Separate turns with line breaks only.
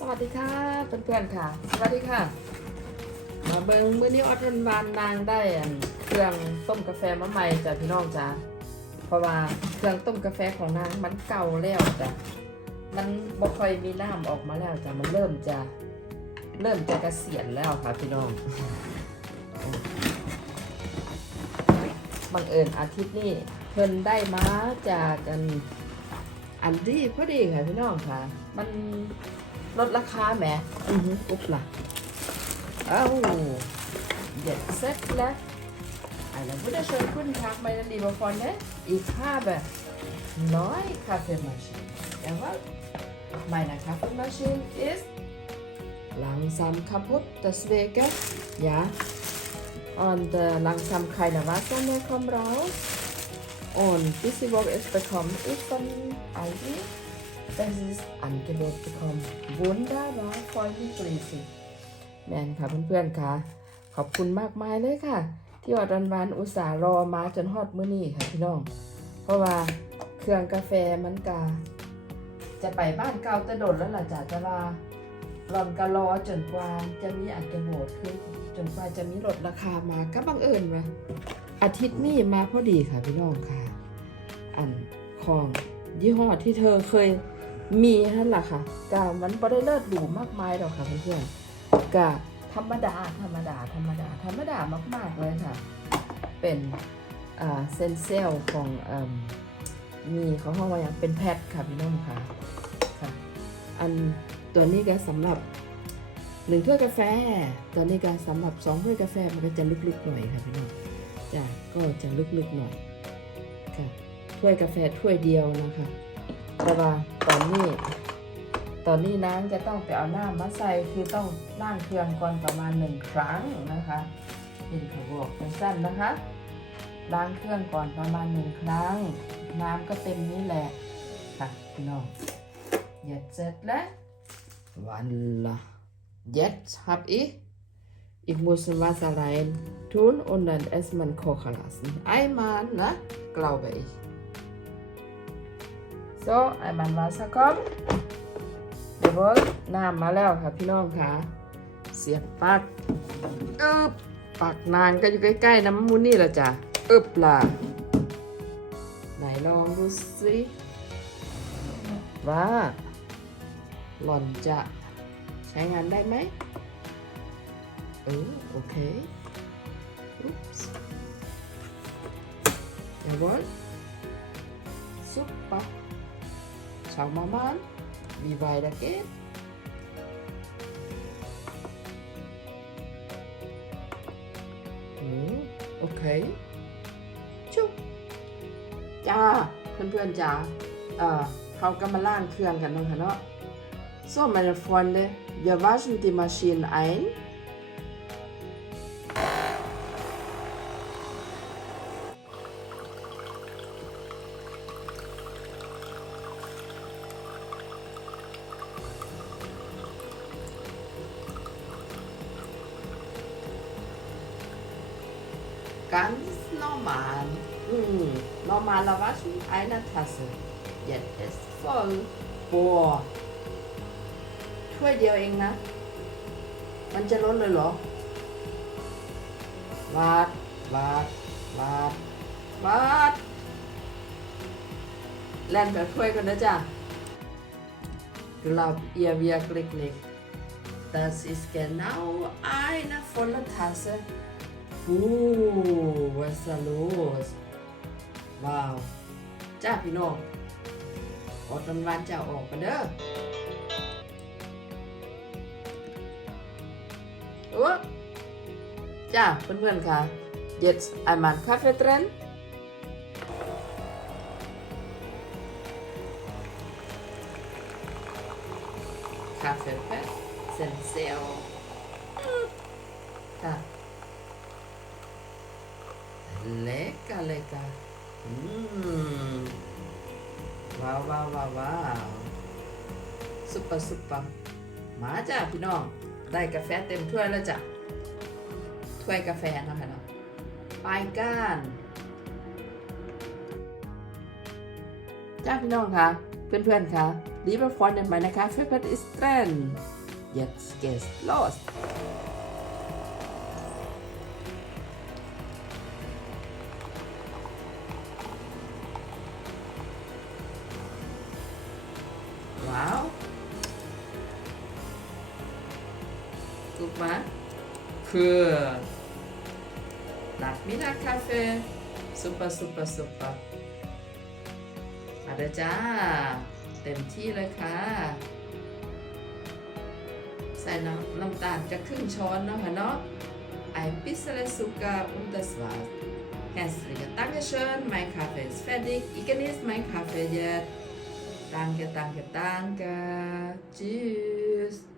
สวัสดีค่ะเพื่อนๆค่ะ สวัสดีค่ะ มาเบิงมื้อนี้ออดวันวานนางได้เครื่องต้มกาแฟมาใหม่จ้ะพี่น้องจ้ะเพราะว่าเครื่องต้มกาแฟของนางมันเก่าแล้วจ้ะมันบ่ค่อยมีน้ำออกมาแล้วจ้ะมันเริ่มจะเริ่มจะเกษียณแล้วค่ะพี่น้องบังเอิญอาทิตย์นี้เพิ่นได้มาจากกันอันดีพอดีค่ะพี่น้องค่ะ มัน ลดราคาแหมอือฮึอุ๊บล่ะ เอ้าเด็ดเสร็จแล้ว Einen wunderschönen guten Tag, meine lieben Freunde. Ich habe neue Kaffeemaschine. Jawohl. Meine Kaffeemaschine ist langsam kaputt, deswegen, ja. Und äh, langsam keine Wasser mehr kommt raus. Und diese Woche ist bekommen ich von Aldi dieses Angebot bekommen. Wunderbar, freundlich riesig. แมนค่ะเพื่อนๆค่ะ ขอบคุณมากมายเลยค่ะ ที่อดวันวานอุตส่าห์รอมาจนฮอดมื้อนี้ค่ะพี่น้อง เพราะว่าเครื่องกาแฟมันกาจะไปบ้านเก่าจะโดดแล้วล่ะจ้ะจะว่าหลอนกะรอจนกว่าจะมีอักโบดขึ้นจนกว่าจะมีลดราคามาก็บังเอิญว่าอาทิตย์นี้มาพอดีค่ะพี่น้องค่ะ อันของยี่ห้อที่เธอเคย มีนั่นแหละค่ะกามันบ่ได้เลิศหรูมากมายหรอกค่ะเพื่อนๆกะธรรมดาธรรมดาธรรมดาธรรมดามากๆเลยค่ะ เป็นเซนเซลของอมมีเขาห้องว่าอย่างเป็นแพทค่ะพี่น้องค่ะค่ะ อันตัวนี้ก็สำหรับหนึ่งถ้วยกาแฟ ตัวนี้ก็สำหรับสองถ้วยกาแฟมันก็จะลึกๆหน่อยค่ะพี่น้องจ้ะก็จะลึกๆหน่อยค่ะถ้วยกาแฟถ้วยเดียวนะคะ แต่ว่าตอนนี้ ตอนนี้น้ำจะต้องไปเอาน้ำมาใส่คือต้องล้างเครื่องก่อนประมาณหนึ่งครั้งนะคะเห็นขาบอกเป็นสั้นนะคะ ล้างเครื่องก่อนประมาณหนึ่งครั้ง น้ำก็เต็มนี่แหละค่ะพี่น้อง jetzt settle Walla jetzt hab ich ich muss Wasser rein tun und dann erstmal kochen lassen einmal ne glaube ich so einmal Wasser kommt เดี๋ยวว่าน้ำมาแล้วค่ะพี่น้องค่ะ เสียบปลักอึบปากนางก็อยู่ใกล้ๆน้ำมูนี่ละจ้ะอึบล่ะไหนลองดูสิว่า หล่อนจะใช้งานได้ไหมเออโอเคอุ๊บส์ Jawohl. Super. Schauen wir mal, wie weitergeht. Hm, okay. ชุบจ้า เพื่อนๆจ้าเอ่อเขาก็มาล่างเครื่องกันเนาะค่ะเนาะ So, meine Freunde, wir waschen die Maschine ein. Ganz normal. Hm, normaler Waschen einer Tasse. Jetzt ist voll. Boah. ถ้วยเดียวเองนะ มันจะล้นเลยเหรอ วาด วาด วาด วาด แล่นแบบถ้วยกันนะจ๊ะ Glaub ihr wirklich nicht? Das ist genau eine volle Tasse. Uh, was ist da los? Wow. จ้าพี่น้องอดวันวันๆจะออกกันเด้อ Oh. Ja, เพื่อนๆค่ะ jetzt einmal Kaffee drin Kaffee fett Senseo ค่ะ lecker lecker อืมว้าวว้าวว้าวว้าว ซุปเปอร์ซุปเปอร์มาจ้ะพี่น้อง ได้กาแฟเต็มถ้วยแล้วจ้ะ ถ้วยกาแฟนะคะเนาะปลายก้าน จ้าพี่น้องคะเพื่อนๆคะ Liebe Freunde, meine Kaffeepad ist drin. Jetzt geht's los. Wow. Guck mal. Für Nachmittagkaffee. Super, super, super. มาเด้อจ้า เต็มที่เลยค่ะ ใส่น้ำน้ำตาลจะครึ่งช้อนเนาะค่ะเนาะ Ein bisschen Zucker und das war's. Herzlichen Dankeschön, mein Kaffee ist fertig. Ich genieße meinen Kaffee jetzt. Tangket tangket tangket, cheers